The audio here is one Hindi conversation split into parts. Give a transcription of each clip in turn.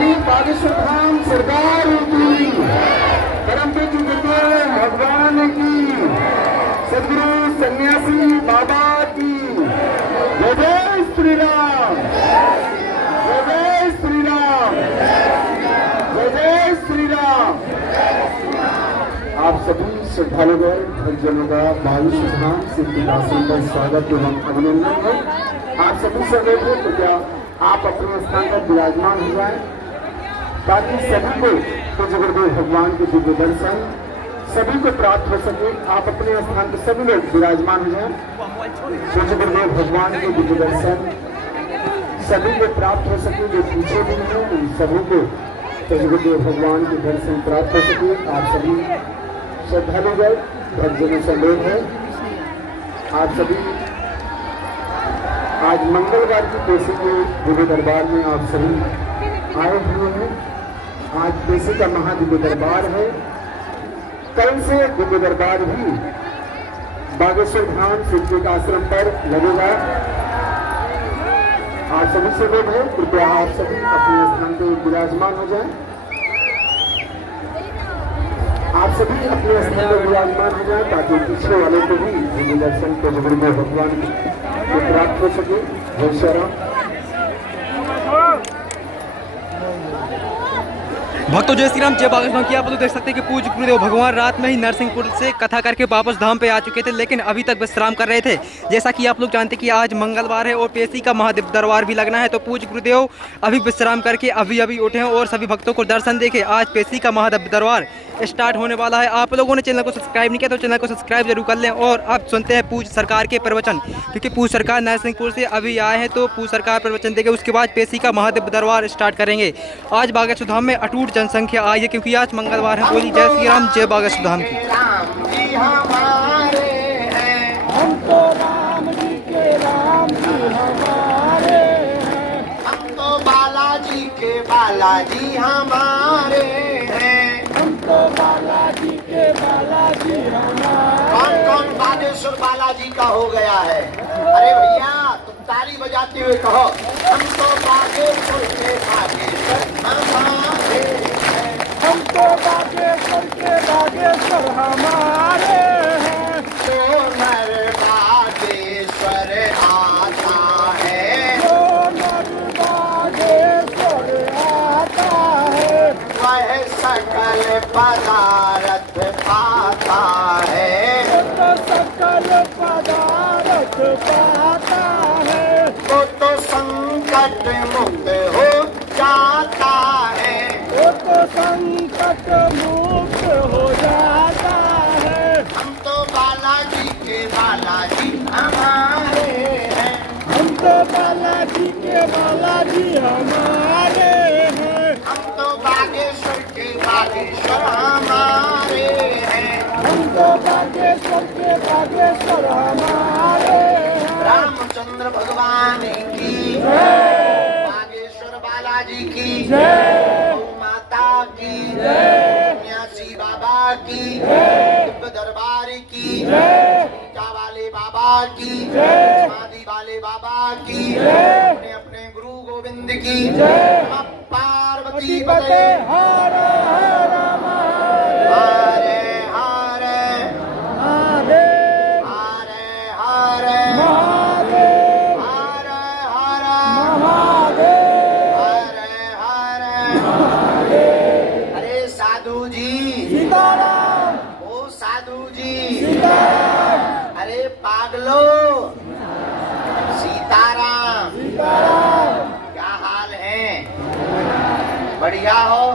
बोली बागेश्वर धाम सरकार की, परम पूज्य गुरुदेव भगवान की, सदगुरु सन्यासी बाबा की। जय जय श्री राम, जय जय श्री राम, जय जय श्री राम। आप सभी श्रद्धालुओं भक्तजनों का बागेश्वर धाम सिद्धिदासन का स्वागत एवं अभिनंदन है। आप सभी से अनुरोध है तो क्या आप अपने स्थान पर विराजमान हो जाए, ताकि सभी को पूज्य गुरुदेव भगवान के दिव्य दर्शन सभी को प्राप्त हो सके। आप अपने स्थान पर सभी लोग विराजमान हो जाए, पूज्य गुरुदेव भगवान के दिव्य दर्शन सभी को प्राप्त हो सके। जो पीछे भी हैं उन सभी को पूज्य गुरुदेव भगवान के दर्शन प्राप्त हो सके। आप सभी श्रद्धालु भक्तजनों से अनुरोध है, आप सभी आज मंगलवार की पेशी के दिव्य दरबार में आप सभी आए हुए हैं। आज पेशी का महादिव्य दरबार है। कल से दिव्य दरबार भी बागेश्वर धाम सिद्धि का आश्रम पर लगेगा। आप सभी से अनुरोध है, कृपया आप सभी अपने स्थान पर विराजमान हो जाएं। आप सभी अपने स्थान पर विराजमान हो जाएं, ताकि पीछे वाले को भी दिव्य दर्शन को गुरुदेव भगवान को प्राप्त हो सके। जय श्री राम। भक्तों जय श्री राम, जय बागेश्वर धाम की। आप लोग देख सकते हैं कि पूज्य गुरुदेव भगवान रात में ही नरसिंहपुर से कथा करके वापस धाम पे आ चुके थे, लेकिन अभी तक विश्राम कर रहे थे। जैसा कि आप लोग जानते हैं कि आज मंगलवार है और पेशी का महादिव्य दरबार भी लगना है, तो पूज्य गुरुदेव अभी विश्राम करके अभी उठे हैं और सभी भक्तों को दर्शन देके आज पेशी का महादिव्य दरबार स्टार्ट होने वाला है। आप लोगों ने चैनल को सब्सक्राइब नहीं किया तो चैनल को सब्सक्राइब जरूर कर लें। और अब सुनते हैं पूज्य सरकार के प्रवचन, क्योंकि पूज्य सरकार नरसिंहपुर से अभी आए हैं, तो पूज्य सरकार प्रवचन देंगे, उसके बाद पेशी का महादिव्य दरबार स्टार्ट करेंगे। आज बागेश्वर धाम में अटूट जनसंख्या आई है, क्योंकि आज मंगलवार है। बोली जय श्री राम, जय बागेश्वर धाम की। हम तो राम जी के राम जी हमारे हैं, हम तो बालाजी के बालाजी हमारे हैं, हम तो बालाजी के बालाजी हमारे। कौन कौन बागेश्वर बालाजी का हो गया है? अरे भैया तुम ताली बजाते हुए कहो, हम तो बागेश्वर के बागेश्वर हमारे हैं, हम तो बागेश्वर के बागेश्वर हमारे हैं। जो नर बागेश्वर आता है, जो नर बागेश्वर आता है, वह सकल पदार्थ पाता है, तो सकल पदार्थ पाता है। वो तो संकट मुक्त हो जाता है, वो तो संकट मुक्त हो जाता है। हम तो बालाजी के बालाजी हमारे हैं, हम तो बालाजी के बालाजी हमारे हैं, हम तो बागेश्वर के बागेश्वर हमारे हैं, हम तो बागेश्वर के बागेश्वर हमारे हैं। रामचंद्र भगवान की जय, बागेश्वर बालाजी की जय, माता की जय, सन्यासी बाबा की जय, दिव्य दरबार की जय, टीका वाले बाबा की जय, समाधि वाले बाबा की जय, अपने अपने गुरु गोविंद की जय। पार्वती पते हर हर हरे हरे हरे हरे हरे महादेव, हरे हरे महादेव, हरे हरे महादेव। अरे साधु जी सीताराम, ओ साधु जी सीताराम, अरे पागलो सीताराम सीताराम। क्या हाल है? बढ़िया हो?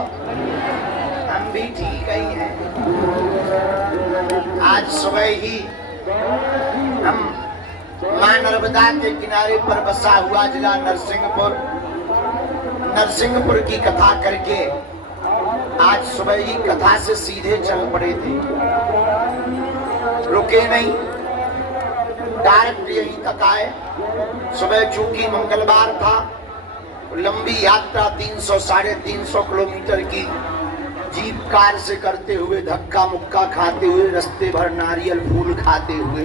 हम भी ठीक ही हैं। आज सुबह ही हम मां नर्मदा के किनारे पर बसा हुआ जिला नरसिंहपुर की कथा करके आज सुबह ही कथा से सीधे चल पड़े थे, रुके नहीं, डायरेक्ट यहीं तक आए। सुबह चूंकि मंगलवार था, लंबी यात्रा 300-350 किलोमीटर की जीप कार से करते हुए, धक्का मुक्का खाते हुए, रास्ते भर नारियल फूल खाते हुए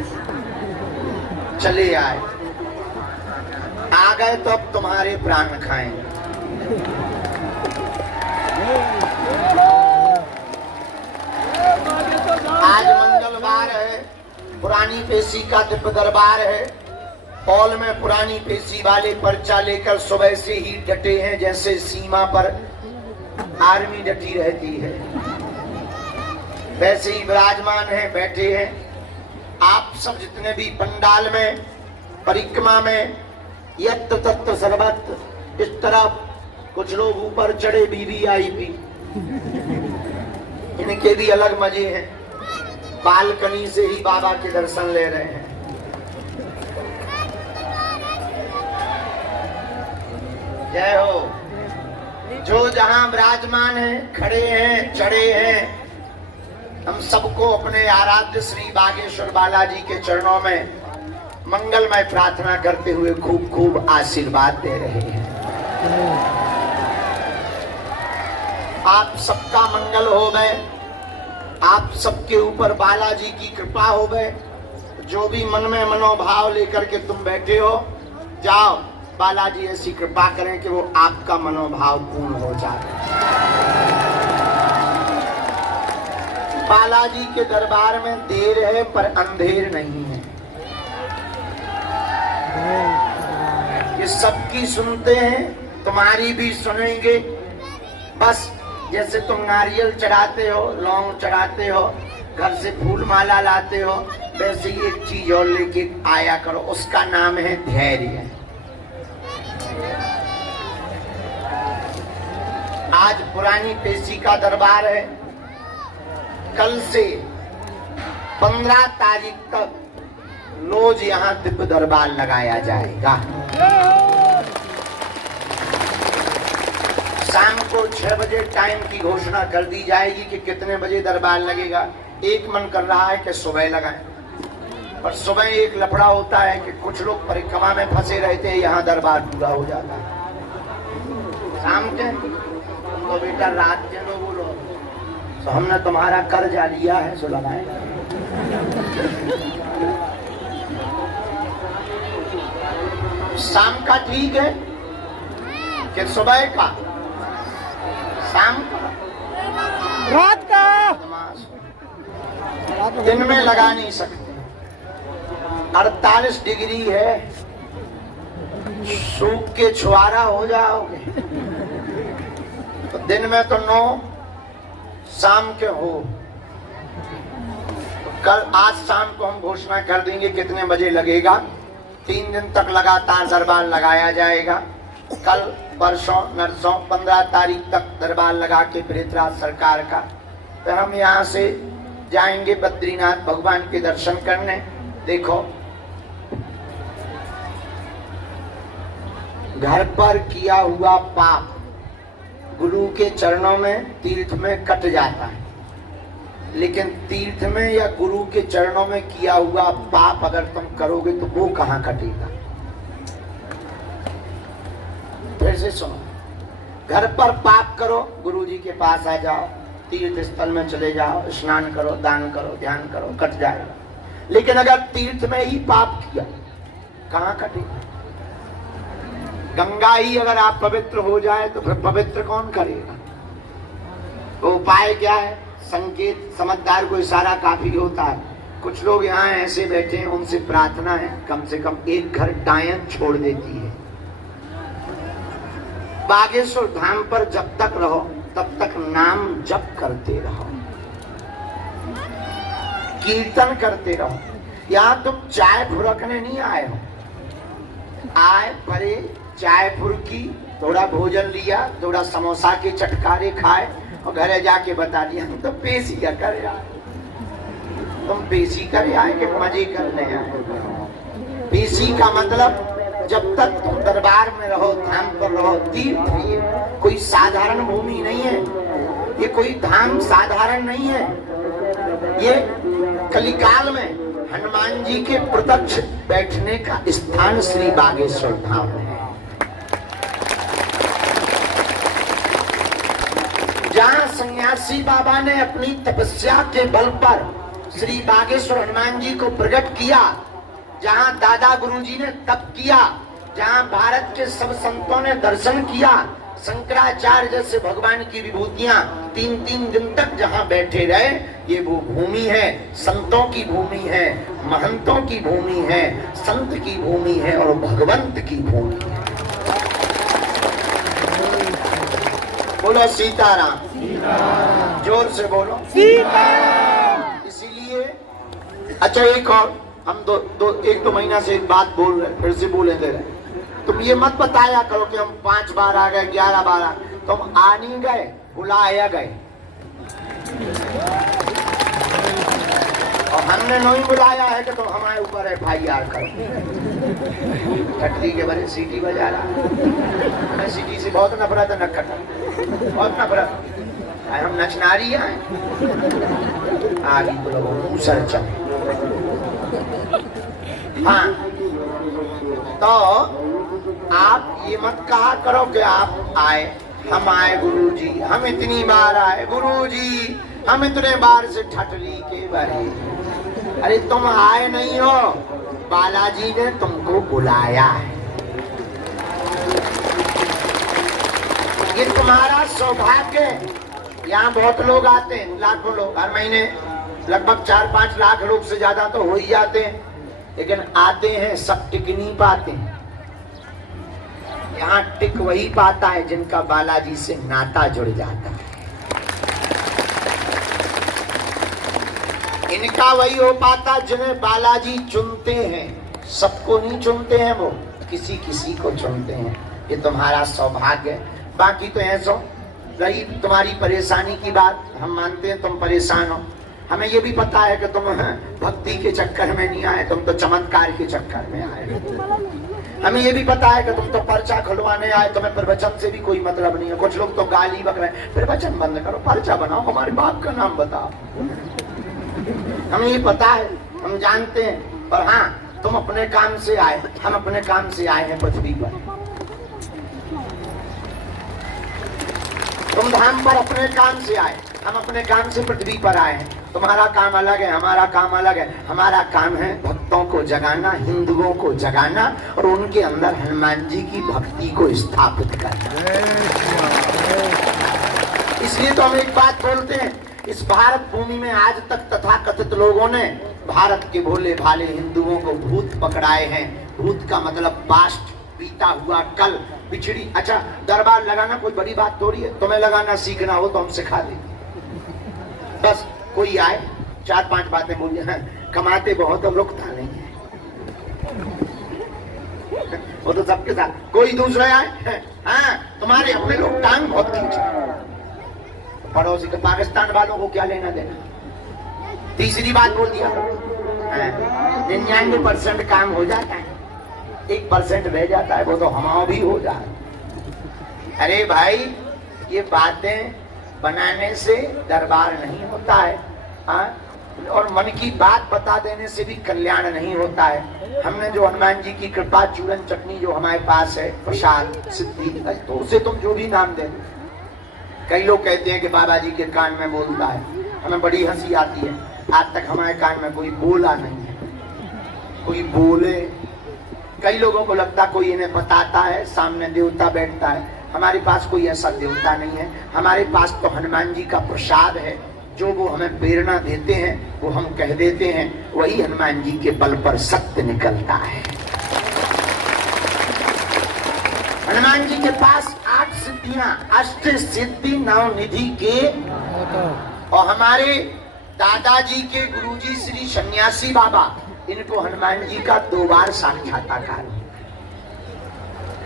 चले आए। आ गए तो अब तुम्हारे प्राण खाएं। पुरानी पेशी का दिव्य दरबार है। हॉल में पुरानी पेशी वाले पर्चा लेकर सुबह से ही डटे हैं, जैसे सीमा पर आर्मी डटी रहती है, वैसे ही विराजमान हैं, बैठे हैं। आप सब जितने भी पंडाल में, परिक्रमा में, यत्र तत्र सर्वत्र, इस तरफ कुछ लोग ऊपर चढ़े वीवीआईपी, इनके भी अलग मजे हैं। बालकनी से ही बाबा के दर्शन ले रहे हैं। जय हो। जो जहां विराजमान हैं, खड़े हैं, चढ़े हैं, हम सबको अपने आराध्य श्री बागेश्वर बालाजी के चरणों में मंगलमय प्रार्थना करते हुए खूब खूब आशीर्वाद दे रहे हैं। आप सबका मंगल हो गए, आप सबके ऊपर बालाजी की कृपा हो गए। जो भी मन में मनोभाव लेकर के तुम बैठे हो, जाओ बालाजी ऐसी कृपा करें कि वो आपका मनोभाव पूर्ण हो जाए। बालाजी के दरबार में देर है पर अंधेर नहीं है। ये सबकी सुनते हैं, तुम्हारी भी सुनेंगे। बस जैसे तुम नारियल चढ़ाते हो, लौंग चढ़ाते हो, घर से फूल माला लाते हो, वैसे ही एक चीज और लेके आया करो, उसका नाम है धैर्य। आज पुरानी पेशी का दरबार है। कल से 15 तारीख तक रोज यहाँ दिव्य दरबार लगाया जाएगा। शाम को 6 बजे टाइम की घोषणा कर दी जाएगी कि कितने बजे दरबार लगेगा। एक मन कर रहा है कि सुबह लगाएं, पर सुबह एक लफड़ा होता है कि कुछ लोग परिक्रमा में फंसे रहते हैं, यहाँ दरबार पूरा हो जाता है। शाम के तो बेटा रात के लोग बोलो तो हमने तुम्हारा कर्जा लिया है, सो लगाए। शाम का ठीक है कि सुबह का? शाम का, रात का, दिन में लगा नहीं सकते। 48 डिग्री है, सूख के छुआरा हो जाओगे। तो दिन में तो 9, शाम के हो। तो कल आज शाम को हम घोषणा कर देंगे कितने बजे लगेगा। 3 दिन तक लगातार दरबार लगाया जाएगा। कल, परसों, नरसों 15 तारीख तक दरबार लगा के प्रेतराज सरकार का। फिर हम यहाँ से जाएंगे बद्रीनाथ भगवान के दर्शन करने। देखो, घर पर किया हुआ पाप गुरु के चरणों में, तीर्थ में कट जाता है, लेकिन तीर्थ में या गुरु के चरणों में किया हुआ पाप अगर तुम करोगे तो वो कहाँ कटेगा। फिर से सुनो, घर पर पाप करो, गुरु जी के पास आ जाओ, तीर्थ स्थल में चले जाओ, स्नान करो, दान करो, ध्यान करो, कट जाएगा। लेकिन अगर तीर्थ में ही पाप किया, कहाँ कटेगा। गंगा ही अगर आप पवित्र हो जाए तो फिर पवित्र कौन करेगा। तो उपाय क्या है? संकेत, समझदार को इशारा काफी होता है। कुछ लोग यहाँ ऐसे बैठे हैं, उनसे प्रार्थना है कम से कम एक घर डायन छोड़ देती है। बागेश्वर धाम पर जब तक रहो तब तक नाम जप करते रहो, कीर्तन करते रहो। यहाँ तुम चाय फुरकने नहीं आए हो। आए परे चाय फुरकी, थोड़ा भोजन लिया, थोड़ा समोसा के चटकारे खाए और घरे जाके बता दिया हम तो पेशी कर आए। तुम पेशी कर आए कि मजे करने आए? पेशी का मतलब जब तक तुम दरबार में रहो, धाम पर रहो, तीर्थ है ये, कोई साधारण भूमि नहीं है, ये कोई धाम साधारण नहीं है। ये कलिकाल में हनुमान जी के प्रत्यक्ष बैठने का स्थान श्री बागेश्वर धाम है। जहाँ सन्यासी बाबा ने अपनी तपस्या के बल पर श्री बागेश्वर हनुमान जी को प्रकट किया, जहाँ दादा गुरुजी ने तप किया, जहाँ भारत के सब संतों ने दर्शन किया, शंकराचार्य जैसे भगवान की विभूतियां 3-3 दिन तक जहां बैठे रहे, ये वो भूमि है, संतों की भूमि है, महंतों की भूमि है, संत की भूमि है और भगवंत की भूमि है। बोलो सीताराम, जोर से बोलो सीताराम। इसीलिए अच्छा, एक और हम एक दो महीना से एक बात बोल रहे, फिर से बोले दे रहे। तुम ये मत बताया करो कि हम 5 बार आ गए, 11 बार आ, तुम आ नहीं गए, बुलाया गए। और हमने नहीं बुलाया है कि तुम हमारे ऊपर FIR करो। ठटली के बारे सीटी बजा रहा, मैं सीटी से बहुत नफरत है, नखट बहुत नफरत। हम नचनारी हैं, आगे बोलो मुंह सर चल। हाँ, तो आप ये मत कहा करो कि आप आए, हम आए गुरुजी, हम इतनी बार आए गुरुजी, हम इतने बार से ठटली के बारे। अरे तुम आए नहीं हो, बालाजी ने तुमको बुलाया है। ये तुम्हारा सौभाग्य। यहाँ बहुत लोग आते हैं, लाखों लोग हर महीने, लगभग 4-5 लाख लोग से ज्यादा तो हो ही जाते हैं, लेकिन आते हैं सब टिक नहीं पाते। यहाँ टिक वही पाता है जिनका बालाजी से नाता जुड़ जाता है। इनका वही हो पाता जिन्हें बालाजी चुनते हैं। सबको नहीं चुनते हैं, वो किसी किसी को चुनते हैं। ये तुम्हारा सौभाग्य है। बाकी तो ऐसा रही तुम्हारी परेशानी की बात, हम मानते हैं तुम परेशान हो। हमें ये भी पता है कि तुम भक्ति के चक्कर में नहीं आए, तुम तो चमत्कार के चक्कर में आए। हमें ये भी पता है कि तुम तो पर्चा खुलवाने आए, तुम्हें प्रवचन से भी कोई मतलब नहीं है। कुछ लोग तो गाली बक रहे हैं, प्रवचन बंद करो, पर्चा बनाओ, हमारे बाप का नाम बताओ। हमें ये पता है, हम जानते हैं। पर हाँ, तुम अपने काम से आए, हम अपने काम से आए हैं पृथ्वी पर। तुम धाम पर अपने काम से आए, हम अपने काम से पृथ्वी पर आए हैं। तुम्हारा काम अलग है, हमारा काम अलग है। हमारा काम है भक्तों को जगाना, हिंदुओं को जगाना और उनके अंदर हनुमान जी की भक्ति को स्थापित करना। इसलिए तो हम एक बात बोलते हैं, इस भारत भूमि में आज तक तथाकथित लोगों ने भारत के भोले भाले हिंदुओं को भूत पकड़ाए हैं। भूत का मतलब पास्ट, बीता हुआ कल, पिछड़ी। अच्छा, दरबार लगाना कोई बड़ी बात थोड़ी है। तुम्हें लगाना सीखना हो तो हम सिखा देंगे। बस कोई आए, 4-5 बातें बोल जाए, कमाते बहुत और रुकता नहीं है। वो तो सबके साथ कोई दूसरा आए, हाँ तुम्हारे अपने लोग टांग बहुत खींचे। पड़ोसी के पाकिस्तान वालों को क्या लेना देना। तीसरी बात बोल दिया, 99% काम हो जाता है, 1% रह जाता है, वो तो हमारा भी हो जाए। अरे भाई, ये बातें बनाने से दरबार नहीं होता है, हाँ? और मन की बात बता देने से भी कल्याण नहीं होता है। हमने जो हनुमान जी की कृपा, चूरन चटनी जो हमारे पास है, प्रसाद सिद्धि, तो उसे तुम जो भी नाम दे। कई लोग कहते हैं कि बाबा जी के कान में बोलता है, हमें बड़ी हंसी आती है। आज तक हमारे कान में कोई बोला नहीं है, कोई बोले। कई लोगों को लगता कोई इन्हें बताता है, सामने देवता बैठता है। हमारे पास कोई ऐसा देवता नहीं है। हमारे पास तो हनुमान जी का प्रसाद है। जो वो हमें प्रेरणा देते हैं, वो हम कह देते हैं, वही हनुमान जी के बल पर सत्य निकलता है। हनुमान जी के पास 8 सिद्धियां, अष्ट सिद्धि नवनिधि के। और हमारे दादाजी के गुरुजी श्री सन्यासी बाबा, इनको हनुमान जी का 2 बार साक्षात्कार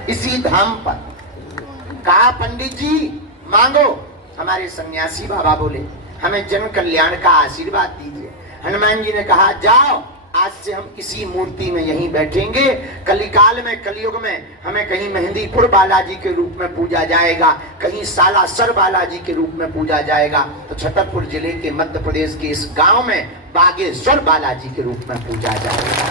इसी धाम पर। कहा पंडित जी मांगो। हमारे सन्यासी बाबा बोले हमें जन कल्याण का आशीर्वाद दीजिए। हनुमान जी ने कहा जाओ, आज से हम इसी मूर्ति में यहीं बैठेंगे। कलिकाल में, कलयुग में हमें कहीं मेहंदीपुर बालाजी के रूप में पूजा जाएगा, कहीं सालासर बालाजी के रूप में पूजा जाएगा, तो छतरपुर जिले के मध्य प्रदेश के इस गांव में बागेश्वर बालाजी के रूप में पूजा जाएगा।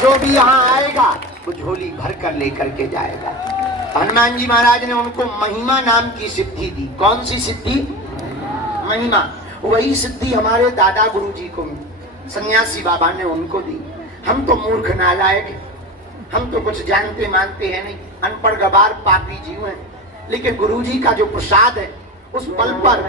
जो भी यहाँ आएगा वो झोली भर कर लेकर के जाएगा। हनुमान जी महाराज ने उनको महिमा नाम की सिद्धि दी। कौन सी सिद्धि? महिमा। वही सिद्धि हमारे दादा गुरुजी को, सन्यासी बाबा ने उनको दी। हम तो मूर्ख नालायक, हम तो कुछ जानते मानते हैं नहीं। अनपढ़ गवार पापी जीव हैं, लेकिन गुरुजी का जो प्रसाद है उस पल पर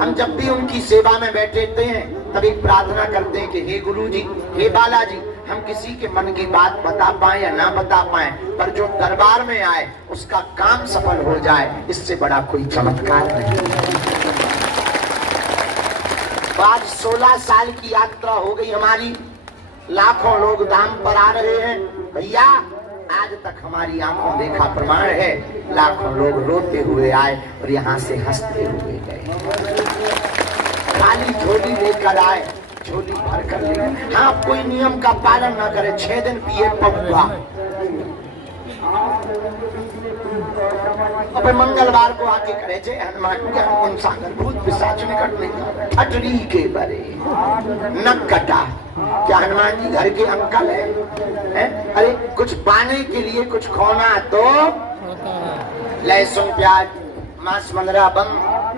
हम जब भी उनकी सेवा में बैठते हैं तभी प्रार्थना करते हैं कि हे गुरुजी, हे बालाजी, हम किसी के मन की बात बता पाए या ना बता पाए, पर जो दरबार में आए उसका काम सफल हो जाए, इससे बड़ा कोई चमत्कार नहीं। तो आज 16 साल की यात्रा हो गई हमारी, लाखों लोग धाम पर आ रहे हैं। भैया आज तक हमारी आंखों देखा प्रमाण है, लाखों लोग रोते हुए आए और यहाँ से हंसते हुए गए। खाली झोली लेकर आए, झोली भर कर ले गए। हाँ, कोई नियम का पालन ना करे, 6 दिन पिए पपुआ। अब मंगलवार को आके करे थे हनुमान के हम सागर भूत पिशाच निकट नहीं ठटरी के बरे नक कटा। क्या हनुमान जी घर के अंकल है? अरे कुछ पाने के लिए कुछ खोना तो लहसुन प्याज मांस मंदरा बंद,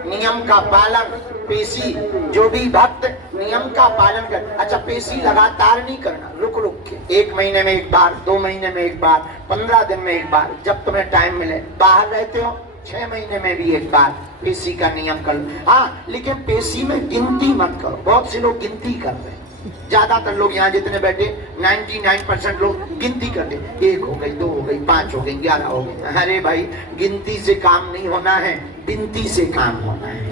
नियम का पालन, पेशी जो भी भक्त नियम का पालन कर। अच्छा, पेशी लगातार नहीं करना, रुक रुक के 1 महीने में एक बार, 2 महीने में एक बार, 15 दिन में एक बार, जब तुम्हें टाइम मिले। बाहर रहते हो 6 महीने में भी एक बार पेशी का नियम कर। हाँ, लेकिन पेशी में गिनती मत करो। बहुत से लोग गिनती कर रहे हैं, ज्यादातर लोग यहाँ जितने बैठे 99% लोग गिनती करते, 1 हो गई, 2 हो गई, 5 हो गई, 11 हो गई। अरे भाई, गिनती से काम नहीं होना है, बिनती से काम होना है।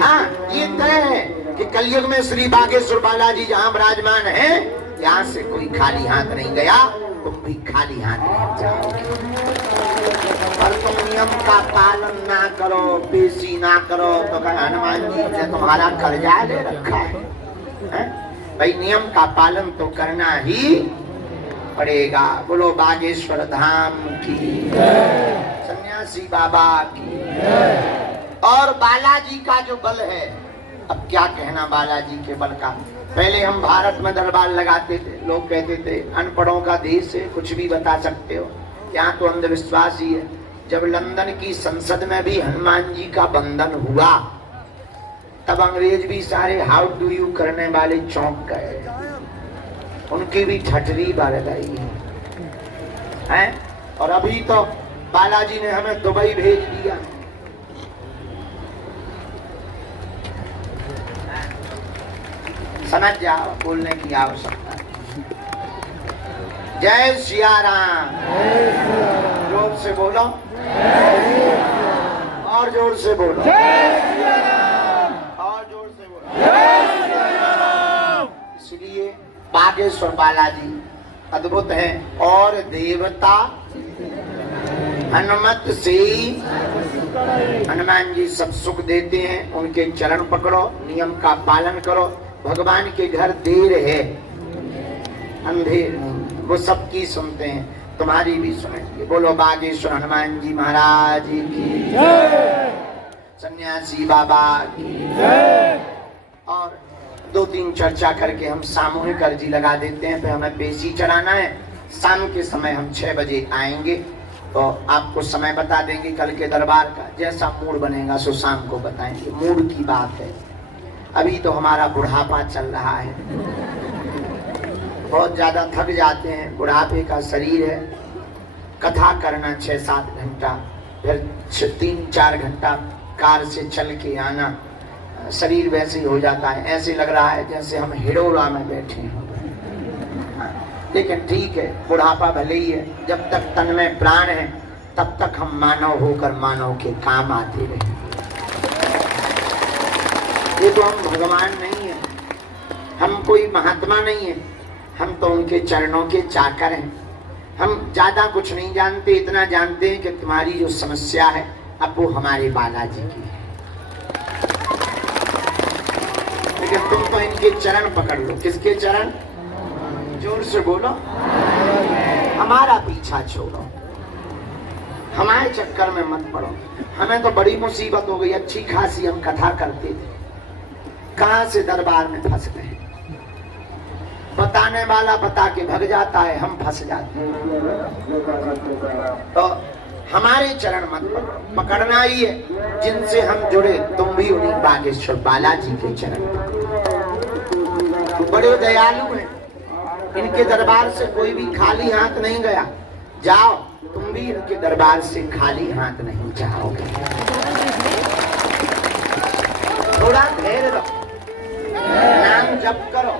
हाँ, ये तय है कि कलयुग में श्री बागेश्वर बालाजी जहाँ विराजमान है, यहाँ से कोई खाली हाथ नहीं गया, तुम भी खाली हाथ नहीं जाओगे। पर तुम नियम का पालन ना करो, पेशी ना करो तो हनुमान जी ने तुम्हारा कर्जा ले रखा है। भाई, नियम का पालन तो करना ही पड़ेगा। बोलो बागेश्वर धाम की, सन्यासी बाबा की। और बालाजी का जो बल है, अब क्या कहना बालाजी के बल का। पहले हम भारत में दरबार लगाते थे, लोग कहते थे अनपढ़ों का देश है, कुछ भी बता सकते हो। यहाँ तो अंधविश्वास ही है। जब लंदन की संसद में भी हनुमान जी का बंधन हुआ, तब अंग्रेज भी सारे हाउ डू यू करने वाले चौंक गए, उनकी भी ठठरी बढ़ गई है। और अभी तो बालाजी ने हमें दुबई भेज दिया। समझ जाओ, बोलने की आवश्यकता। जय सिया राम। जोर से बोलो, और जोर से बोलो, और जोर से बोलो। इसलिए बागेश्वर बालाजी अद्भुत हैं। और देवता हनुमत से हनुमान जी सब सुख देते हैं। उनके चरण पकड़ो, नियम का पालन करो। भगवान के घर देर है, अंधेर नहीं, वो सबकी सुनते हैं, तुम्हारी भी सुनेंगे। बोलो बागेश्वर हनुमान जी महाराज की, सन्यासी बाबा की। और 2-3 चर्चा करके हम सामूहिक अर्जी लगा देते हैं। फिर हमें पेशी चढ़ाना है। शाम के समय हम 6 बजे आएंगे, तो आपको समय बता देंगे कल के दरबार का। जैसा मूड बनेगा सो शाम को बताएंगे। मूड की बात है। अभी तो हमारा बुढ़ापा चल रहा है, बहुत ज्यादा थक जाते हैं, बुढ़ापे का शरीर है। कथा करना 6-7 घंटा, फिर 3-4 घंटा कार से चल के आना, शरीर वैसे ही हो जाता है। ऐसे लग रहा है जैसे हम हिडोरा में बैठे हैं। लेकिन ठीक है, बुढ़ापा भले ही है, जब तक तन में प्राण है तब तक हम मानव होकर मानव के काम आते रहे। ये तो हम भगवान नहीं है, हम कोई महात्मा नहीं है, हम तो उनके चरणों के चाकर हैं। हम ज्यादा कुछ नहीं जानते, इतना जानते हैं कि तुम्हारी जो समस्या है अब वो हमारे बालाजी की है। लेकिन तुम तो इनके चरण पकड़ लो। किसके चरण? जोर से बोलो। हमारा पीछा छोड़ो, हमारे चक्कर में मत पड़ो। हमें तो बड़ी मुसीबत हो गई। अच्छी खासी हम कथा करते थे, कहां से दरबार में फंस गए। बताने वाला बता के भग जाता है, हम फंस जाते हैं। तो हमारे चरण मत पकड़ो, पकड़ना ही है जिनसे हम जुड़े। तुम भी उन्हीं बागेश्वर बालाजी के चरण पकड़ो। बड़े दयालु हैं, इनके दरबार से कोई भी खाली हाथ नहीं गया। जाओ तुम भी इनके दरबार से खाली हाथ नहीं जाओगे। थोड़ा धैर्य रखो, नाम जप करो,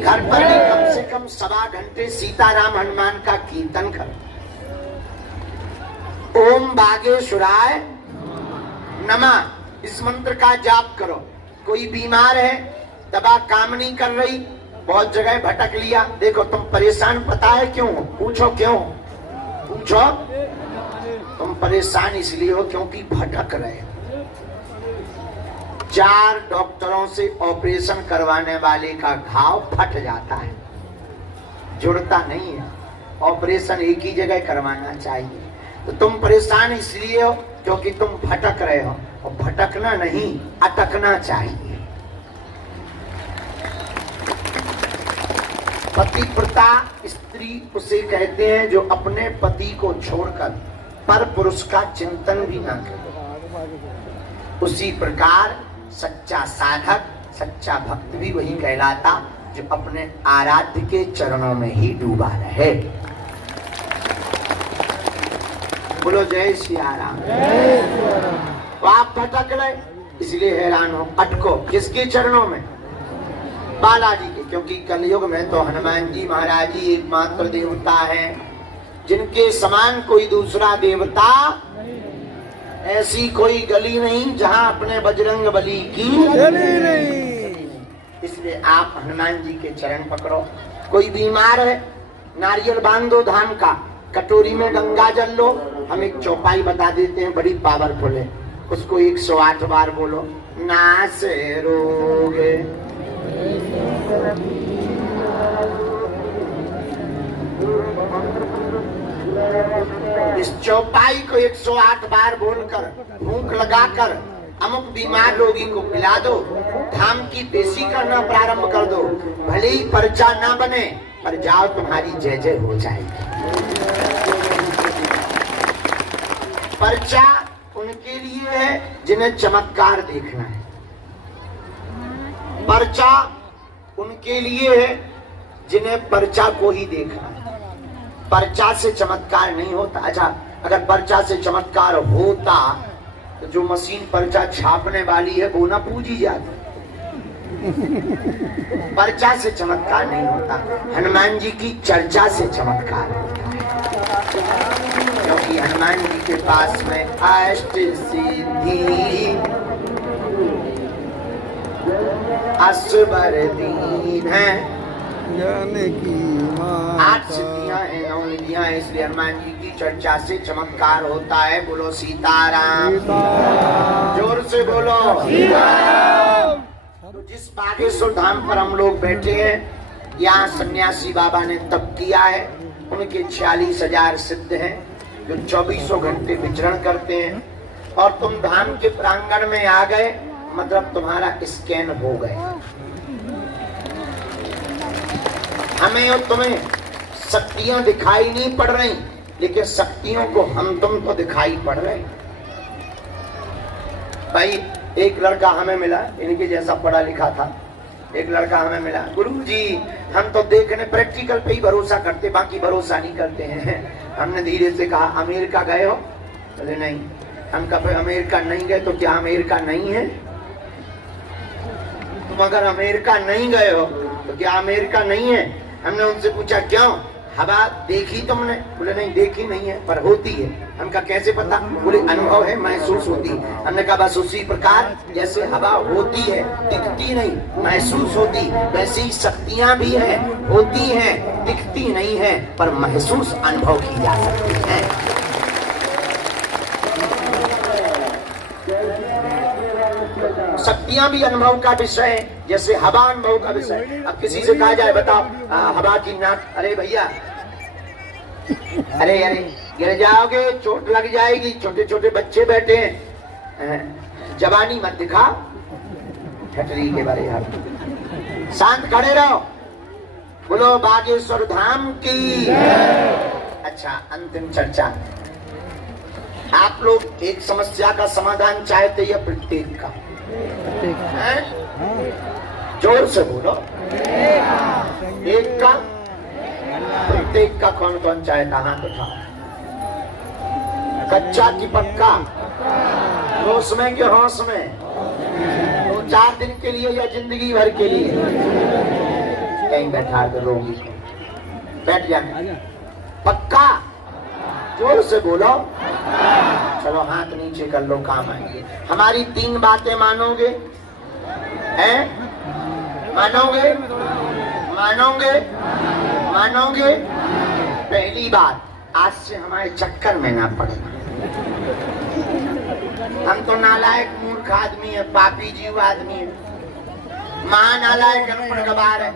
घर पर भी कम से कम 1.25 घंटे सीताराम हनुमान का कीर्तन करो। ओम बागेश्वराय नमः इस मंत्र का जाप करो। कोई बीमार है, दवा काम नहीं कर रही, बहुत जगह भटक लिया, देखो तुम परेशान पता है क्यों? पूछो क्यों? पूछो। तुम परेशान इसलिए हो क्योंकि भटक रहे हो। 4 डॉक्टरों से ऑपरेशन करवाने वाले का घाव फट जाता है, जुड़ता नहीं है। ऑपरेशन एक ही जगह करवाना चाहिए। तो तुम परेशान इसलिए हो क्योंकि तुम भटक रहे हो, और भटकना नहीं, अटकना चाहिए। पतिव्रता स्त्री उसे कहते हैं जो अपने पति को छोड़कर पर पुरुष का चिंतन भी ना करे। उसी प्रकार सच्चा साधक, सच्चा भक्त भी वही कहलाता जो अपने आराध्य के चरणों में ही डूबा रहे। बोलो जय सिया राम। तो आप भटक रहे इसलिए हैरान हो, अटको किसके चरणों में? बालाजी के, क्योंकि कलयुग में तो हनुमान जी महाराज ही एकमात्र देवता है जिनके समान कोई दूसरा देवता, ऐसी कोई गली नहीं जहां अपने बजरंग बली की गली नहीं। इसलिए आप हनुमान जी के चरण पकड़ो। कोई बीमार है, नारियल बांध दो धान का, कटोरी में गंगा जल लो। हम एक चौपाई बता देते हैं, बड़ी पावरफुल है, उसको 108 बार बोलो। नासे रोगे इस चौपाई को 108 बार बोलकर भूख लगाकर अमुक बीमार रोगी को पिला दो। धाम की देसी करना प्रारंभ कर दो। भले ही पर्चा ना बने पर जाओ तुम्हारी जय जय हो जाएगी। पर्चा उनके लिए है जिन्हें चमत्कार देखना है। पर्चा उनके लिए है जिन्हें पर्चा को ही देखना है। पर्चा से चमत्कार नहीं होता। अच्छा, अगर पर्चा से चमत्कार होता तो जो मशीन पर्चा छापने वाली है वो ना पूजी जाती। पर्चा से चमत्कार नहीं होता, हनुमान जी की चर्चा से चमत्कार होता है। क्योंकि हनुमान जी के पास में अष्ट सिद्धि असबर दीन है, 8 सिद्धियां हैं, 9 निधियां हैं। इसलिए हनुमान जी की चर्चा से चमत्कार होता है। बोलो सीताराम, जोर से बोलो सीताराम। तो जिस बागेश्वर धाम पर हम लोग बैठे हैं, यहाँ सन्यासी बाबा ने तप किया है। उनके 46,000 सिद्ध हैं जो 24 घंटे विचरण करते हैं। और तुम धाम के प्रांगण में आ गए मतलब तुम्हारा स्कैन हो गया। हमें और तुम्हें शक्तियां दिखाई नहीं पड़ रही, लेकिन शक्तियों को हम तुम तो दिखाई पड़ रहे। भाई एक लड़का हमें मिला, इनके जैसा पढ़ा लिखा था। एक लड़का हमें मिला, गुरुजी हम तो देखने प्रैक्टिकल पे ही भरोसा करते, बाकी भरोसा नहीं करते हैं। हमने धीरे से कहा अमेरिका गए हो? बोले नहीं। हम कहा अमेरिका नहीं गए तो क्या अमेरिका नहीं है? तुम अगर अमेरिका नहीं गए हो तो क्या अमेरिका नहीं है? हमने उनसे पूछा क्यों? हवा देखी तुमने? बोले नहीं देखी नहीं है पर होती है। हम कहा कैसे पता? बोले अनुभव है, महसूस होती है। हमने कहा बस उसी प्रकार जैसे हवा होती है, दिखती नहीं, महसूस होती, वैसे ही शक्तियां भी है, होती हैं, दिखती नहीं है पर महसूस अनुभव की जा सकती है। शक्तियां भी अनुभव का विषय है, जैसे हवा अनुभव का विषय। अब किसी से कहा जाए बताओ हवा की नाक, अरे भैया अरे अरे गिर जाओगे, चोट लग जाएगी, छोटे छोटे बच्चे बैठे हैं, जवानी मत दिखाओ, ठटरी के बारे यार, शांत खड़े रहो, बोलो बागेश्वर धाम की। अच्छा, अंतिम चर्चा। आप लोग एक समस्या का समाधान चाहते या प्रत्येक का? जोर से बोलो। एक का प्रत्येक का कौन कौन चाहता हाथ उठा। कच्चा की पक्का, होश में कि होश में, 2-4 दिन के लिए या जिंदगी भर के लिए? कहीं बैठा कर रोगी को बैठ जाना पक्का, जोर से बोलो। चलो हाथ नीचे कर लो, काम आएंगे। हमारी 3 बातें मानोगे? हैं? मानोगे? मानोगे? मानोगे? पहली बात, आज से हमारे चक्कर में ना पड़ना। हम तो नालायक मूर्ख आदमी है, पापी जीव आदमी है, महानालायक अनपढ़ गवार है।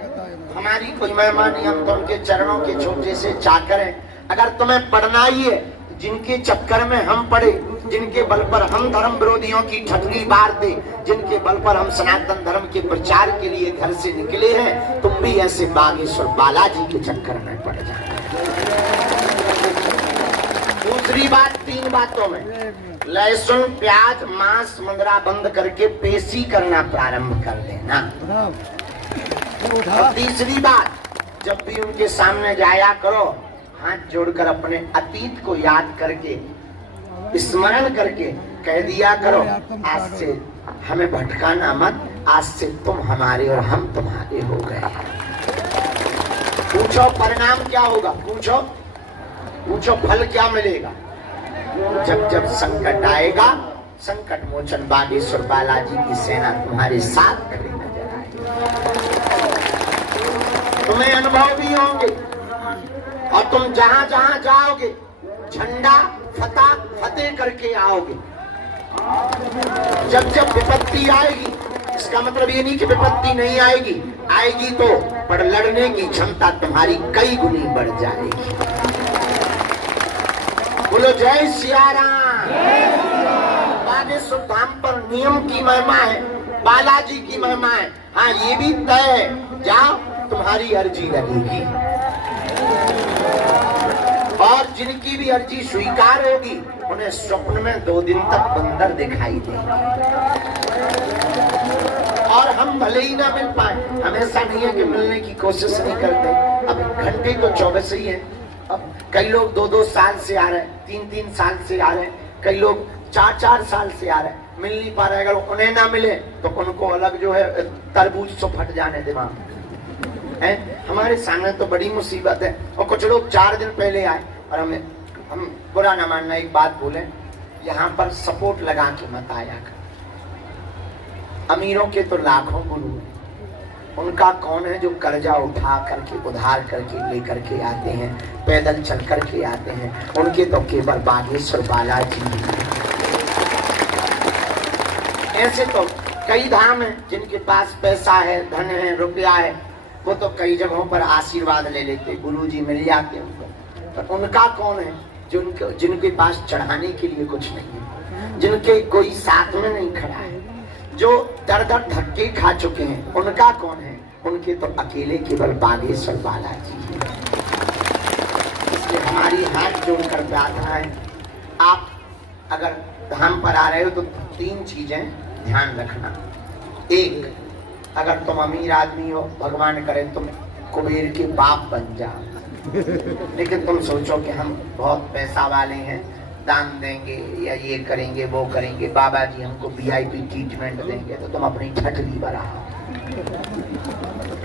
हमारी कोई महिमा नहीं, हम तो उनके चरणों के छोटे से चाकर हैं। अगर तुम्हें पढ़ना ही है, जिनके चक्कर में हम पड़े, जिनके बल पर हम धर्म विरोधियों की ठगली बार दे, जिनके बल पर हम सनातन धर्म के प्रचार के लिए घर से निकले हैं, तुम भी ऐसे बागेश्वर बालाजी के चक्कर में पड़ जाए। दूसरी बात, 3 बातों में लहसुन, प्याज, मांस, मंदरा बंद करके पेशी करना प्रारंभ कर देना। और तीसरी बात, जब भी उनके सामने जाया करो, हाथ जोड़कर अपने अतीत को याद करके, स्मरण करके कह दिया करो, आज से हमें भटकाना मत, आज से तुम हमारे और हम तुम्हारे हो गए। पूछो परिणाम क्या होगा, पूछो पूछो फल क्या मिलेगा। जब जब संकट आएगा, संकट मोचन बागेश्वर बालाजी की सेना तुम्हारे साथ खड़ी नजर आएगी। तुम्हें अनुभव भी होंगे और तुम जहां जहां जाओगे झंडा फतेह करके आओगे। जब जब विपत्ति आएगी, इसका मतलब ये नहीं कि विपत्ति नहीं आएगी, आएगी तो पर लड़ने की क्षमता तुम्हारी कई गुनी बढ़ जाएगी। बोलो जय सिया राम। बागेश्वर धाम पर नियम की महिमा है, बालाजी की महिमा है। हाँ, ये भी तय है, जाओ तुम्हारी अर्जी लगेगी और जिनकी भी अर्जी स्वीकार होगी, उन्हें स्वप्न में 2 दिन तक बंदर दिखाई देंगे। और हम भले ही ना मिल पाए, हमेशा नहीं है कि मिलने की कोशिश नहीं करते। अब घंटे तो 24 ही है। अब कई लोग 2-2 साल से आ रहे हैं, 3-3 साल से आ रहे हैं, कई लोग 4-4 साल से आ रहे हैं, मिल नहीं पा रहे। अगर उन्हें ना मिले तो उनको अलग जो है तरबूज से फट जाने दिमाग है। हमारे सामने तो बड़ी मुसीबत है। और कुछ लोग 4 दिन पहले आए और हम बुरा ना मानना, एक बात बोले, यहाँ पर सपोर्ट लगा के मत आया कर। अमीरों के तो लाखों गुरु हैं, उनका कौन है जो कर्जा उठा करके उधार करके लेकर के आते हैं, पैदल चल करके आते हैं। उनके तो केवल बागेश्वर बालाजी हैं। ऐसे तो कई धाम हैं जिनके पास पैसा है, धन है, रुपया है, वो तो कई जगहों पर आशीर्वाद ले लेते, गुरुजी मिल जाते हैं उनको। पर उनका कौन है जिनके पास चढ़ाने के लिए कुछ नहीं है, जिनके कोई साथ में नहीं खड़ा है, जो दर दर धक्के खा चुके हैं, उनका कौन है? उनके तो अकेले केवल बागेश्वर बालाजी है। इसलिए हमारी हाथ जोड़कर प्रार्थना है, आप अगर धाम पर आ रहे हो तो 3 चीजें ध्यान रखना। 1, अगर तुम अमीर आदमी हो, भगवान करे तुम कुबेर के बाप बन जाओ, लेकिन तुम सोचो कि हम बहुत पैसा वाले हैं, दान देंगे या ये करेंगे वो करेंगे, बाबा जी हमको VIP ट्रीटमेंट देंगे, तो तुम अपनी ठठली बढ़ाओ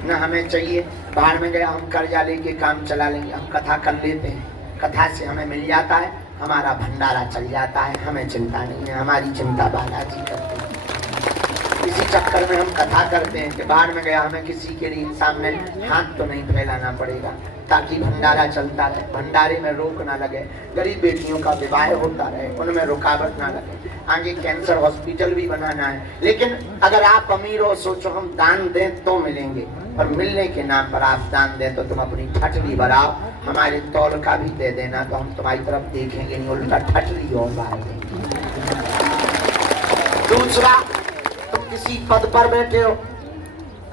ना। हमें चाहिए बाहर में गया हम कर्जा लेके काम चला लेंगे, हम कथा कर लेते हैं, कथा से हमें मिल जाता है, हमारा भंडारा चल जाता है, हमें चिंता नहीं है, हमारी चिंता बालाजी करते हैं। इसी चक्कर में हम कथा करते हैं कि बाहर में गया हमें किसी के लिए सामने हाथ तो नहीं फैलाना पड़ेगा, ताकि भंडारा चलता रहे, भंडारे में रोक ना लगे, गरीब बेटियों का विवाह होता रहे, उनमें रुकावट ना लगे, आगे कैंसर हॉस्पिटल भी बनाना है। लेकिन अगर आप अमीर हो, सोचो हम दान दें तो मिलेंगे, और मिलने के नाम पर आप दान दें तो तुम अपनी ठठली बढ़ाओ, हमारे तौल का भी दे देना, तो हम तुम्हारी तरफ देखेंगे नहीं, उल्टा ठठली और बढ़ा देंगे। दूसरा, तुम किसी पद पर बैठे हो,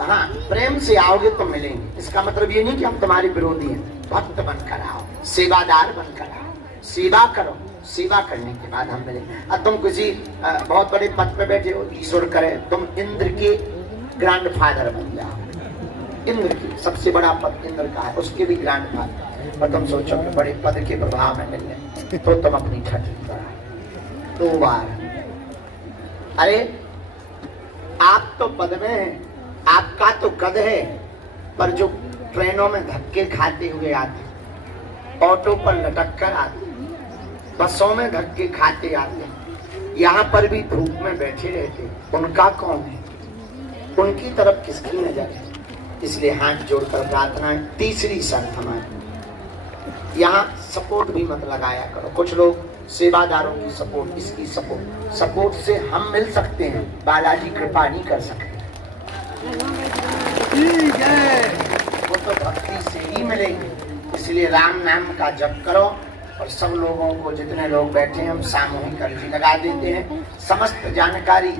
हाँ, प्रेम से आओगे तो मिलेंगे। इसका मतलब ये नहीं कि हम तुम्हारे विरोधी हैं, भक्त बनकर आओ, सेवादार बनकर आओ, सेवा करो, सेवा करने के बाद हम मिलेंगे। अब तुम किसी बहुत बड़े पद पे बैठे हो, ईश्वर करे तुम इंद्र के ग्रैंडफादर बन जाओ, इंद्र की, सबसे बड़ा पद इंद्र का है, उसके भी ग्रांड फादर। पर तुम सोचो कि बड़े पद के प्रभाव में मिलने तो तुम अपनी छठी करा 2 बार। अरे आप तो पद में हैं, आपका तो कद है, पर जो ट्रेनों में धक्के खाते हुए आते, ऑटो पर लटक कर आते, बसों में धक्के खाते आते, यहाँ पर भी धूप में बैठे रहते, उनका कौन है? उनकी तरफ किसकी नजर है? इसलिए हाथ जोड़कर प्रार्थना है। तीसरी शर्त हमारी, यहाँ सपोर्ट भी मत लगाया करो। कुछ लोग सेवादारों की सपोर्ट, इसकी सपोर्ट से हम मिल सकते हैं, बालाजी कृपा नहीं कर सकते। ठीक है, वो तो भक्ति से ही मिलेगी। इसलिए राम नाम का जप करो और सब लोगों को, जितने लोग बैठे हैं, हम सामूहिक अर्जी लगा देते हैं। समस्त जानकारी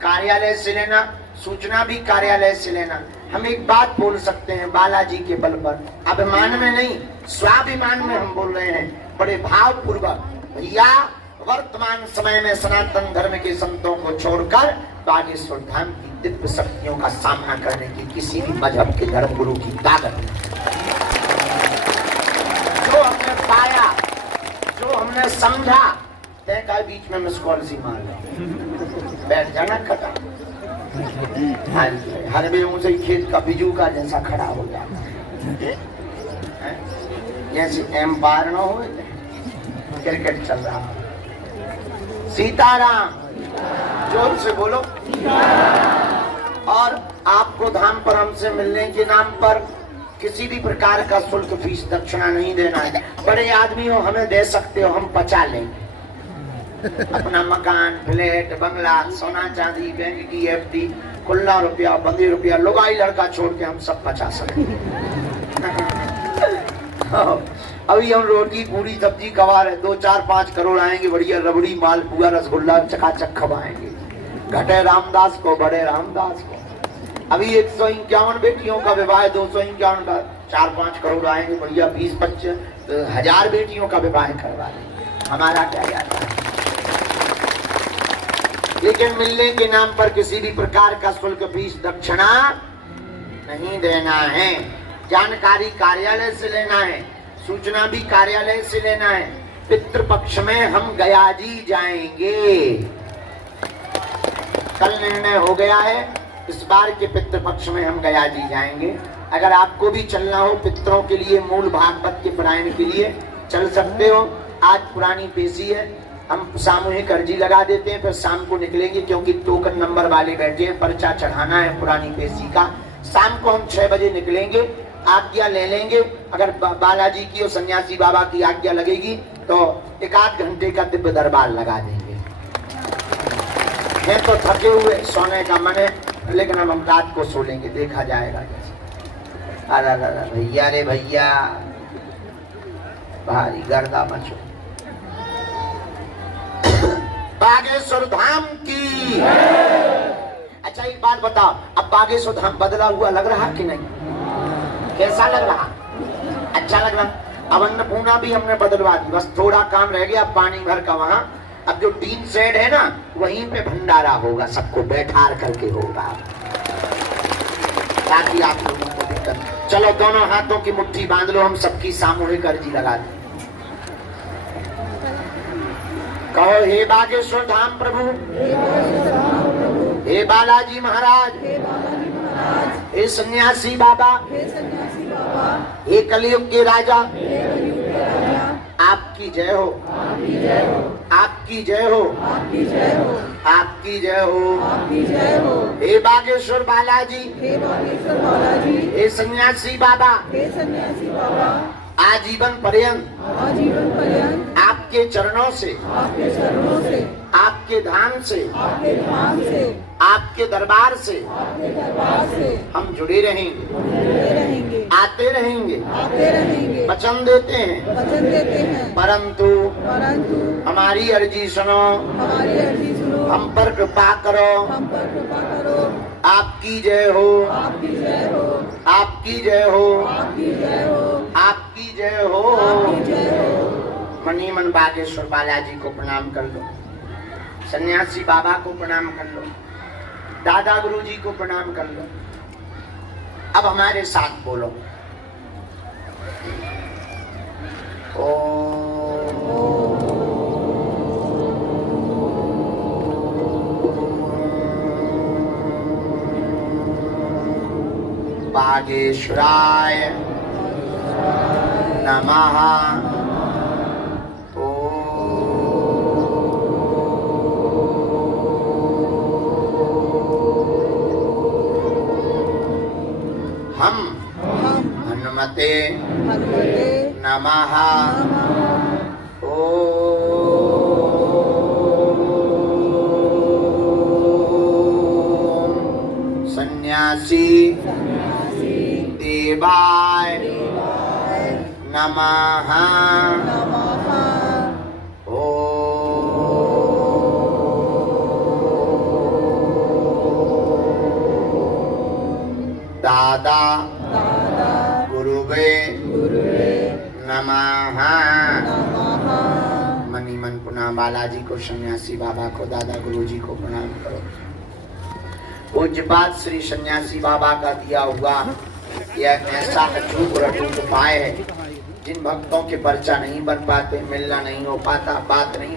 कार्यालय से लेना, सूचना भी कार्यालय से लेना। हम एक बात बोल सकते हैं बालाजी के बल पर, अभिमान में नहीं, स्वाभिमान में हम बोल रहे हैं, बड़े भाव पूर्वक। भैया वर्तमान समय में सनातन धर्म के संतों को छोड़कर बागेश्वर धाम की दिव्य शक्तियों का सामना करने की किसी भी मजहब के धर्म गुरु की ताकत नहीं। जो हमने पाया, जो हमने समझा, तय का बीच में मिस कॉल सी मार बैठ जाना, खत्म। हर बेरों से खेत का बिजू का जैसा खड़ा हो जाता, जैसे एम्पायर न हो, क्रिकेट चल रहा। सीताराम, जोर से बोलो। और आपको धाम पर हमसे मिलने के नाम पर किसी भी प्रकार का शुल्क, फीस, दक्षिणा नहीं देना है। बड़े आदमी हो, हमें दे सकते हो, हम पचा लेंगे। अपना मकान, फ्लैट, बंगला, सोना चांदी, बैंक की एफडी, खुला रुपया, बंदी रुपया, लुगाई लड़का छोड़ के हम सब पचा सकते। अभी हम रोटी, पूरी, सब्जी खवा रहे, 2, 4, 5 करोड़ आएंगे, बढ़िया रबड़ी, मालपुआ, रसगुल्ला चकाचक खवाएंगे। घटे रामदास को, बड़े रामदास को। अभी 151 बेटियों का विवाह, 251 का, 4-5 करोड़ आएंगे, बढ़िया 20-25 हजार बेटियों का विवाह करवा लेंगे। हमारा क्या जाता है? लेकिन मिलने के नाम पर किसी भी प्रकार का शुल्क, फीस, दक्षिणा नहीं देना है। जानकारी कार्यालय से लेना है, सूचना भी कार्यालय से लेना है। पितृपक्ष में हम गया जी जाएंगे, कल निर्णय हो गया है, इस बार के पितृपक्ष में हम गया जी जाएंगे। अगर आपको भी चलना हो पितरों के लिए, मूल भागवत के पारायण के लिए, चल सकते हो। आज पुरानी पेशी है, हम सामूहिक अर्जी लगा देते हैं, फिर शाम को निकलेंगे, क्योंकि टोकन नंबर वाले बैठे हैं, पर्चा चढ़ाना है पुरानी पेशी का। शाम को हम 6 बजे निकलेंगे, आज्ञा ले लेंगे। अगर बालाजी की और सन्यासी बाबा की आज्ञा लगेगी तो 1-8 घंटे का दिव्य दरबार लगा देंगे। मैं तो थके हुए, सोने का मन है, लेकिन हम रात को सो लेंगे, देखा जाएगा। अरे भैया रे भैया, भारी गर्दा मचो। बागेश्वर धाम की। अच्छा एक बात बताओ, अब बागेश्वर धाम बदला हुआ लग रहा कि नहीं? कैसा लग रहा? अच्छा लग रहा। अब अन्नपूर्णा भी हमने बदलवा दी, बस थोड़ा काम रह गया पानी भर का। वहाँ अब जो टीन शेड है ना, वहीं पे भंडारा होगा, सबको बैठार करके होगा, ताकि आप लोगों को दिक्कत। चलो दोनों हाथों की मुट्ठी बांध लो, हम सबकी सामूहिक अर्जी लगा दें। कहो, हे बागेश्वर धाम प्रभु, हे बालाजी महाराज, हे सन्यासी बाबा, हे कलयुग के राजा, आपकी जय हो, आपकी जय हो, आपकी जय हो। हे बागेश्वर बालाजी, हे सन्यासी बाबा, आजीवन पर्यंत आपके चरणों से, आपके धाम से, आपके दरबार से हम जुड़े रहेंगे, आते रहेंगे, वचन देते हैं। परंतु हमारी अर्जी सुनो, हम पर कृपा करो। आपकी जय हो, आपकी जय हो, आपकी जय हो। मनी मन बागेश्वर बालाजी को प्रणाम कर लो, सन्यासी बाबा को प्रणाम कर लो, दादा गुरु जी को प्रणाम कर लो। अब हमारे साथ बोलो। बागेश्वराय नमः। हम हनुमते नमः। ओम सन्यासी देवाय नमः। दादा गुरुवे नमः। मनी मन पुनः बालाजी को, सन्यासी बाबा को, दादा गुरुजी को प्रणाम करो। पूज्यपाद श्री सन्यासी बाबा का दिया हुआ यह ऐसा अचूक और अटूट उपाय है जिन भक्तों के पर्चा नहीं बन पाते, मिलना नहीं हो पाता, बात नहीं